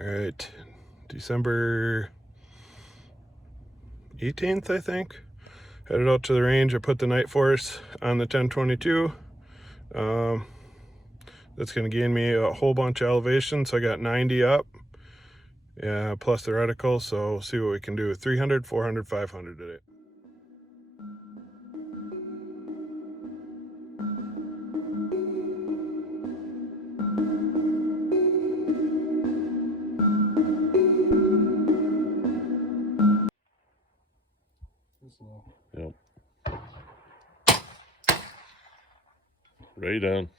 All right, December 18th, I think. Headed out to the range. I put the Nightforce on the 1022. That's going to gain me a whole bunch of elevation. So I got 90 up, yeah, plus the reticle. So we'll see what we can do. 300, 400, 500 today. Yep. Right down.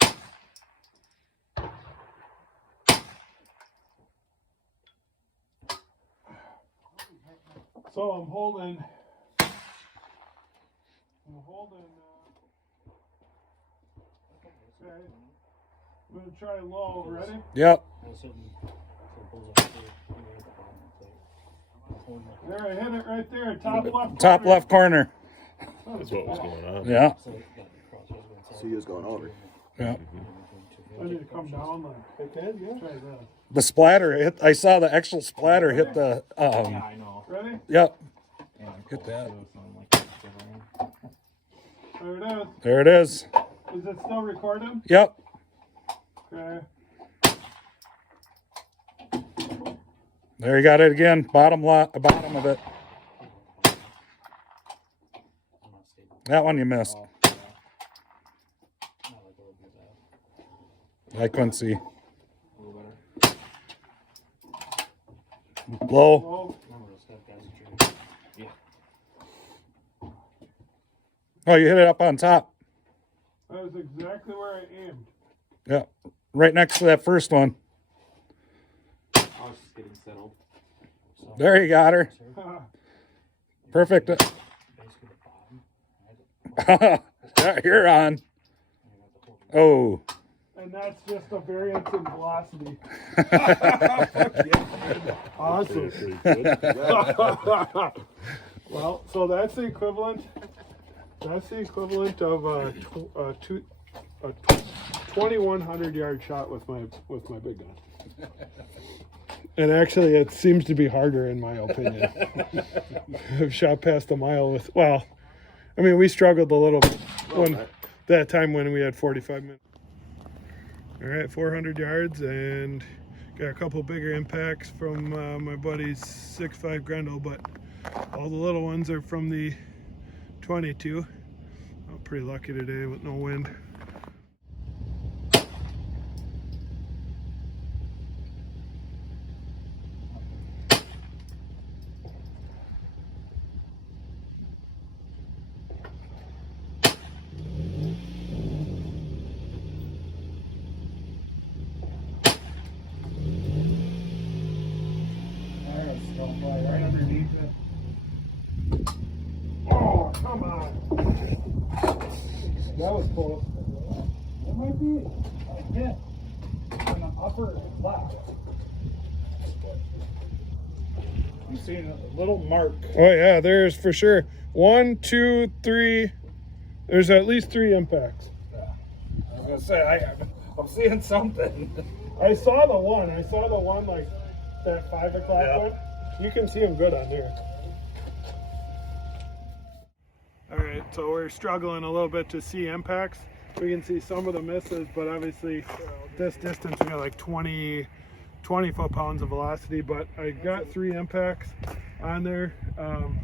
So I'm holding. Okay. I'm gonna try low. Ready? Yep. There, I hit it right there. Top left. Top left corner. That's what was going on. Yeah. See who's going over. Yeah. I need to come down like. Okay, yeah. Try that. The splatter hit. I saw the actual splatter hit the. Yeah, I know. Ready? Yep. Yeah, Hit that. There it is. There it is. Is it still recording? Yep. Okay. There you got it again. Bottom of it. That one you missed. I couldn't see. Low. Low. Oh, you hit it up on top. That was exactly where I aimed. Yeah. Right next to that first one. I was just getting settled. So, There you got her. Perfect. Yeah, you're on. Oh. And that's just a variance in velocity. Awesome. Well, so that's the equivalent. That's the equivalent of a 2,100 yard shot with my big gun. And actually, it seems to be harder in my opinion. I've shot past a mile with. Well, I mean, we struggled a little bit that time when we had 45 minutes. All right, 400 yards and got a couple bigger impacts from my buddy's 6.5 Grendel, but all the little ones are from the 22. I'm pretty lucky today with no wind. Right underneath it. Oh, come on. That was close. That might be a hit in the upper left. I'm seeing a little mark. Oh yeah, there's for sure 1, 2, 3. There's at least 3 impacts. I was gonna say I'm seeing something. I saw the one like that 5 o'clock Yeah. one. You can see them good on there. All right, so we're struggling a little bit to see impacts. We can see some of the misses, but obviously this distance we got like 20 foot-pounds of velocity, but I got 3 impacts on there. And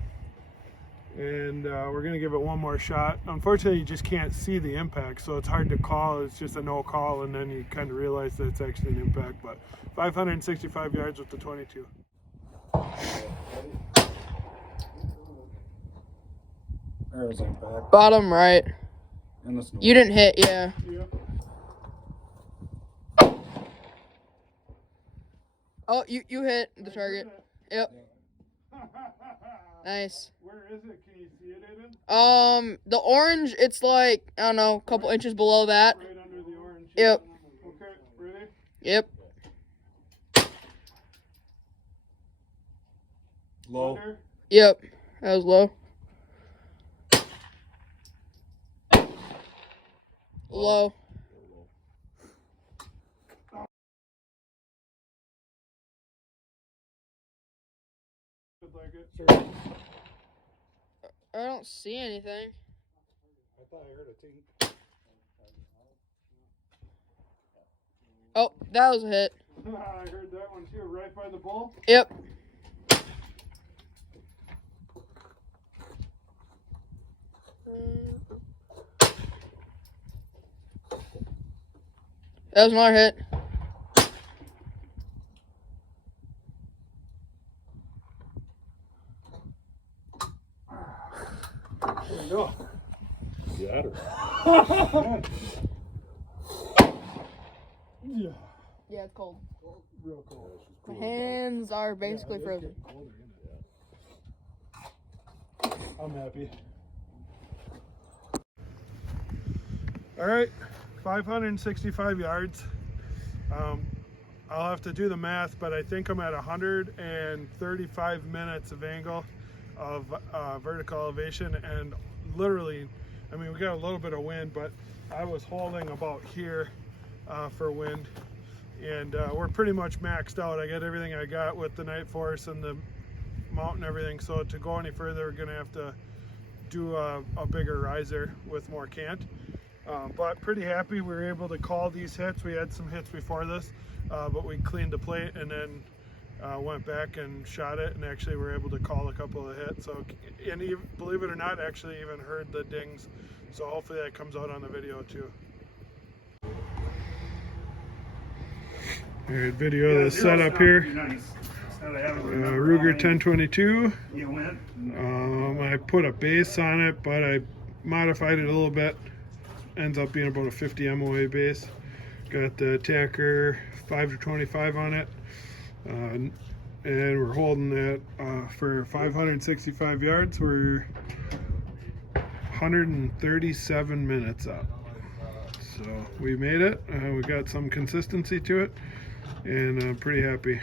we're gonna give it one more shot. Unfortunately, you just can't see the impact, so it's hard to call. It's just a no call, and then you kind of realize that it's actually an impact. But 565 yards with the 22. There's impact. Bottom right. In the snow. You didn't hit, yeah. Yep. Oh, you hit the target. Yep. Nice. Where is it? Can you see it, Aiden? The orange, it's like, I don't know, a couple inches below that. Right under the orange. Yep. Okay, ready? Yep. Low. Under. Yep. That was low. Low. it? I don't see anything. I thought I heard a tink. Oh, that was a hit. I heard that one too, right by the bull. Yep. That was another hit. There you go. Got her. Yeah. Yeah, it's cold. Real cold. My hands are basically frozen. I'm happy. All right, 565 yards. I'll have to do the math, but I think I'm at 135 minutes of angle of vertical elevation, and literally, I mean, we got a little bit of wind, but I was holding about here for wind, and we're pretty much maxed out. I got everything I got with the Nightforce and the mount and everything, so to go any further, we're gonna have to do a bigger riser with more cant. But pretty happy we were able to call these hits. We had some hits before this, but we cleaned the plate and then went back and shot it, and actually were able to call a couple of hits. So, and even, believe it or not, actually even heard the dings. So hopefully that comes out on the video too. All right, video of the setup here. Ruger 1022. I put a base on it, but I modified it a little bit. Ends up being about a 50 MOA base. Got the ATACR 5-25 on it, and we're holding that for 565 yards. We're 137 minutes up, so we made it. We got some consistency to it, and I'm pretty happy.